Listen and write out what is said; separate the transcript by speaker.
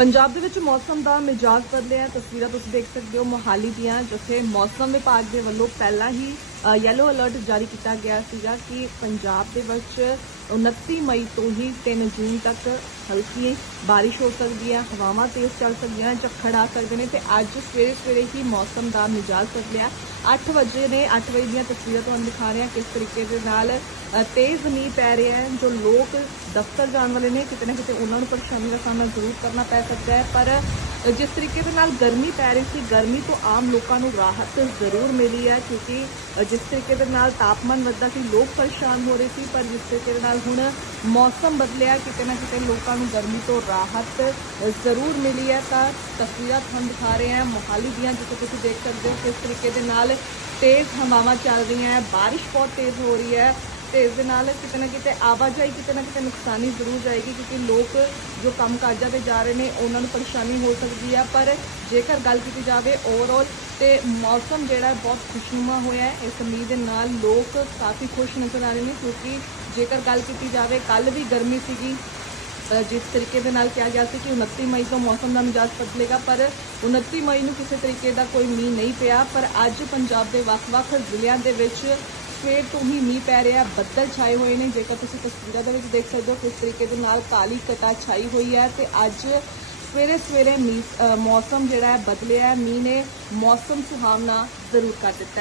Speaker 1: ਪੰਜਾਬ ਦੇ ਵਿੱਚ ਮੌਸਮ ਦਾ ਮਿਜਾਜ਼ ਬਦਲਿਆ ਹੈ। ਤਸਵੀਰਾਂ ਤੁਸੀਂ ਦੇਖ ਸਕਦੇ ਹੋ ਮੋਹਾਲੀ ਦੀਆਂ, ਜਿੱਥੇ ਮੌਸਮ ਵਿਭਾਗ ਦੇ ਵੱਲੋਂ ਪਹਿਲਾਂ ਹੀ ਯੈਲੋ ਅਲਰਟ ਜਾਰੀ ਕੀਤਾ ਗਿਆ ਸੀਗਾ ਕਿ ਪੰਜਾਬ ਦੇ ਵਿੱਚ 29 ਮਈ ਤੋਂ ਹੀ 3 ਜੂਨ ਤੱਕ ਹਲਕੀ ਬਾਰਿਸ਼ ਹੋ ਸਕਦੀ ਹੈ, ਹਵਾਵਾਂ ਤੇਜ਼ ਚੱਲ ਸਕਦੀਆਂ ਝੱਖੜ ਆ ਸਕਦੇ ਨੇ ਤੇ ਅੱਜ ਸਵੇਰੇ ਸਵੇਰੇ ਹੀ ਮੌਸਮ ਦਾ ਮਿਜਾਜ਼ ਬਦਲਿਆ 8 ਵਜੇ ਨੇ 8 ਵਜੇ ਦੀਆਂ ਤਸਵੀਰਾਂ ਤੁਹਾਨੂੰ ਦਿਖਾ ਰਹੇ ਹਾਂ ਕਿਸ ਤਰੀਕੇ ਦੇ ਨਾਲ ਤੇਜ਼ ਮੀਂਹ ਪੈ ਰਿਹਾ ਹੈ, ਜੋ ਲੋਕ ਦਫ਼ਤਰ ਜਾਣ ਵਾਲੇ ਨੇ, ਕਿਤੇ ਨਾ ਕਿਤੇ ਉਹਨਾਂ ਨੂੰ ਪਰੇਸ਼ਾਨੀ ਦਾ ਸਾਹਮਣਾ ਜ਼ਰੂਰ ਕਰਨਾ ਪੈ ਸਕਦਾ ਹੈ, ਪਰ ਜਿਸ ਤਰੀਕੇ ਦੇ ਨਾਲ ਗਰਮੀ ਪੈ ਰਹੀ ਸੀ, ਗਰਮੀ ਤੋਂ ਆਮ ਲੋਕਾਂ ਨੂੰ ਰਾਹਤ ਜ਼ਰੂਰ ਮਿਲੀ ਹੈ, ਕਿਉਂਕਿ ਜਿਸ ਤਰੀਕੇ ਦੇ ਨਾਲ ਤਾਪਮਾਨ ਵੱਧਦਾ ਸੀ, ਲੋਕ ਪਰੇਸ਼ਾਨ ਹੋ ਰਹੇ ਸੀ, ਪਰ ਜਿਸ ਤਰੀਕੇ ਦੇ ਨਾਲ ਹੁਣ ਮੌਸਮ ਬਦਲਿਆ, ਕਿਤੇ ਨਾ ਕਿਤੇ ਲੋਕਾਂ ਨੂੰ ਗਰਮੀ ਤੋਂ ਰਾਹਤ ਜ਼ਰੂਰ ਮਿਲੀ ਹੈ, ਤਾਂ ਤਸਵੀਰਾਂ ਤੁਹਾਨੂੰ ਦਿਖਾ ਰਹੇ ਹਾਂ, ਮੋਹਾਲੀ ਦੀਆਂ, ਜਿੱਥੇ ਤੁਸੀਂ ਦੇਖ ਸਕਦੇ ਹੋ, ਕਿਸ ਤਰੀਕੇ ਦੇ ਨਾਲ ਤੇਜ਼ ਹਵਾਵਾਂ ਚੱਲ ਰਹੀਆਂ ਹੈ, ਬਾਰਿਸ਼ ਬਹੁਤ ਤੇਜ਼ ਹੋ ਰਹੀ ਹੈ ਤੇ ਇਸ ਦੇ ਨਾਲ ਕਿਤੇ ਨਾ ਕਿਤੇ ਆਵਾਜਾਈ ਕਿਤੇ ਨਾ ਕਿਤੇ ਨੁਕਸਾਨੀ ਜ਼ਰੂਰ ਜਾਏਗੀ ਕਿਉਂਕਿ ਲੋਕ ਜੋ ਕੰਮ ਕਾਜਾਂ ਤੇ ਜਾ ਰਹੇ ਨੇ, ਉਹਨਾਂ ਨੂੰ ਪਰੇਸ਼ਾਨੀ ਹੋ ਸਕਦੀ ਹੈ ਪਰ ਜੇਕਰ ਗੱਲ ਕੀਤੀ ਜਾਵੇ ਓਵਰਆਲ ਤੇ ਮੌਸਮ ਜਿਹੜਾ ਬਹੁਤ ਖੁਸ਼ਨੁਮਾ ਹੋਇਆ ਹੈ। ਇਸ ਉਮੀਦ ਦੇ ਨਾਲ ਲੋਕ ਕਾਫੀ ਖੁਸ਼ ਨਜ਼ਰ ਆ ਰਹੇ ਨੇ ਕਿਉਂਕਿ ਜੇਕਰ ਗੱਲ ਕੀਤੀ ਜਾਵੇ ਕੱਲ ਵੀ ਗਰਮੀ ਸੀਗੀ। ਜਿਸ ਤਰੀਕੇ ਦੇ ਨਾਲ ਕਿਹਾ ਗਿਆ ਸੀ ਕਿ 29 ਮਈ ਤੋਂ ਮੌਸਮ ਦਾ ਮਿਜਾਜ਼ ਬਦਲੇਗਾ, ਪਰ 29 ਮਈ ਨੂੰ ਕਿਸੇ ਤਰੀਕੇ ਦਾ ਕੋਈ ਮੀਂਹ ਨਹੀਂ ਪਿਆ। ਪਰ ਅੱਜ ਪੰਜਾਬ ਦੇ ਵੱਖ-ਵੱਖ ਜ਼ਿਲ੍ਹਿਆਂ ਦੇ ਵਿੱਚ ਸਵੇਰ ਤੋਂ ਹੀ ਮੀਂਹ ਪੈ ਰਿਹਾ, ਬੱਦਲ ਛਾਏ ਹੋਏ ਨੇ। ਜੇਕਰ ਤੁਸੀਂ ਤਸਵੀਰਾਂ ਦੇ ਵਿੱਚ ਦੇਖ ਸਕਦੇ ਹੋ, ਕਿਸ ਤਰੀਕੇ ਦੇ ਨਾਲ ਕਾਲੀ ਕਟਾ ਛਾਈ ਹੋਈ ਹੈ ਤੇ ਅੱਜ ਸਵੇਰੇ ਸਵੇਰੇ ਮੀਂਹ ਮੌਸਮ ਜਿਹੜਾ ਹੈ ਬਦਲਿਆ ਮੀਂਹ ਨੇ ਮੌਸਮ ਸੁਹਾਵਣਾ ਜ਼ਰੂਰ ਕਰ ਦਿੱਤਾ